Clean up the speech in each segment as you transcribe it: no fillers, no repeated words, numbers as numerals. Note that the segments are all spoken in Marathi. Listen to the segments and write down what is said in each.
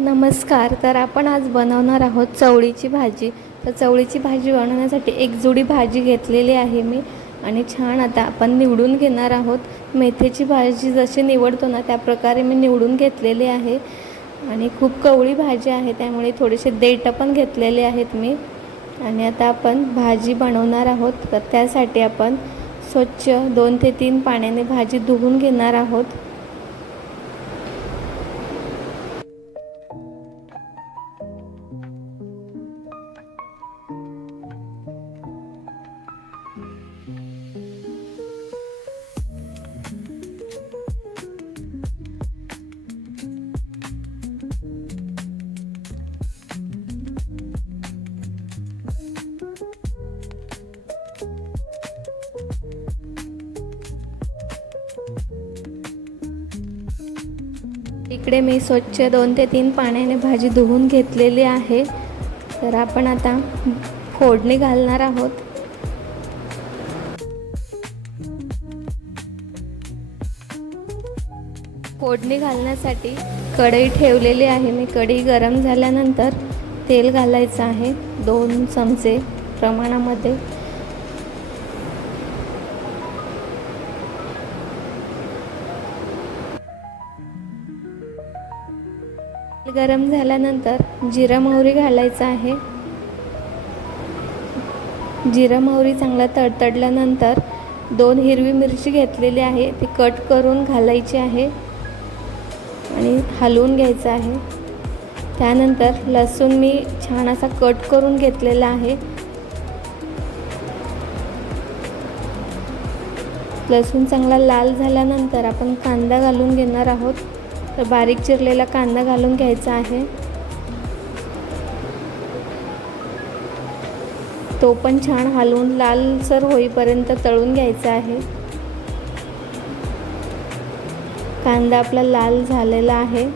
नमस्कार. तर आपण आज बनवणार आहोत चवळीची भाजी. तर चवळीची भाजी बनवण्यासाठी एक जुडी भाजी घेतलेली आहे मी आणि छान आता आपण निवडून घेणार आहोत. मेथीची भाजी जशी निवडतो ना त्या प्रकारे मी निवडून घेतलेली आहे आणि खूप कवळी भाजी आहे त्यामुळे थोडेसे देठ पण घेतलेले आहेत मी. आणि आता आपण भाजी बनवणार आहोत. तर त्यासाठी आपण स्वच्छ 2 ते 3 पाण्याने भाजी धुवून घेणार आहोत. इकडे मी स्वच्छ 2 ते 3 पाण्याने भाजी धुवून घेतलेली आहे. तर आपण आता फोडणी घालणार आहोत. फोडणी घालण्यासाठी कढई ठेवलेली आहे मी. कढई गरम झाल्यानंतर तेल घालायचं आहे 2 चमचे प्रमाणामध्ये. गरम झाल्यानंतर जिरा मोहरी घालायचं आहे. जिरा मोहरी चांगला तडतडल्यानंतर 2 हिरवी मिरची घेतलेली आहे ती कट करून घालायची आहे आणि हलवून घ्यायचं आहे. त्यानंतर लसूण मी छान असा कट करून घेतलेला आहे. लसूण चांगला लाल झाल्यानंतर आपण कांदा घालून घेणार आहोत. तर बारीक चिरलेला कांदा घालून घ्यायचा आहे. तो पण छान हलवून लालसर होईपर्यंत तळून घ्यायचा आहे. कांदा आपला लाल झालेला आहे.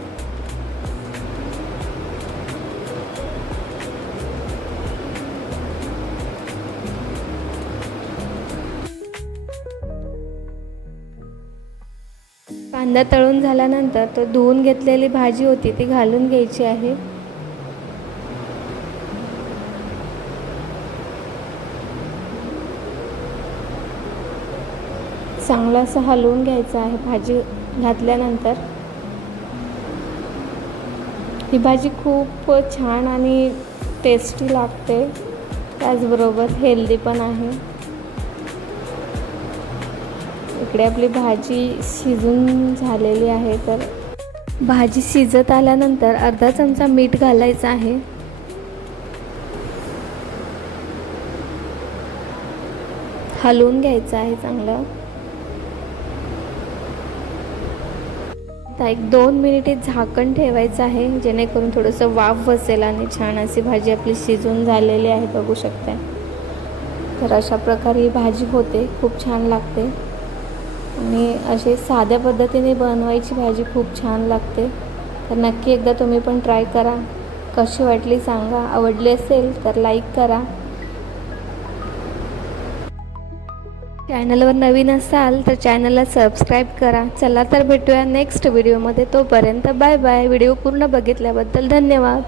कांदा तळून झाल्यानंतर तो धुवून घेतलेली भाजी होती ती घालून घ्यायची आहे. चांगलं असं हलवून घ्यायचं आहे. भाजी घातल्यानंतर ही भाजी खूप छान आणि टेस्टी लागते, त्याचबरोबर हेल्दी पण आहे. इकडे आपली भाजी शिजून झालेली आहे. तर भाजी शिजत आल्यानंतर अर्धा चमचा मीठ घालायचं आहे. हलवून घ्यायचं आहे चांगलं. आता 1-2 मिनिटे झाकण ठेवायचं आहे जेणेकरून थोडंसं वाफ बसेल आणि छान अशी भाजी आपली शिजून झालेली आहे, बघू शकता. तर अशा प्रकारे ही भाजी होते, खूप छान लागते आणि असे साध्या पद्धतीने बनवायची भाजी खूप छान लागते. तर नक्की एकदा तुम्ही पण ट्राय करा. कशी वाटली सांगा. आवडली असेल तर लाईक करा. चॅनलवर नवीन असाल तर चॅनलला सबस्क्राईब करा. चला तर भेटूया नेक्स्ट व्हिडिओमध्ये. तोपर्यंत बाय बाय. व्हिडिओ पूर्ण बघितल्याबद्दल धन्यवाद.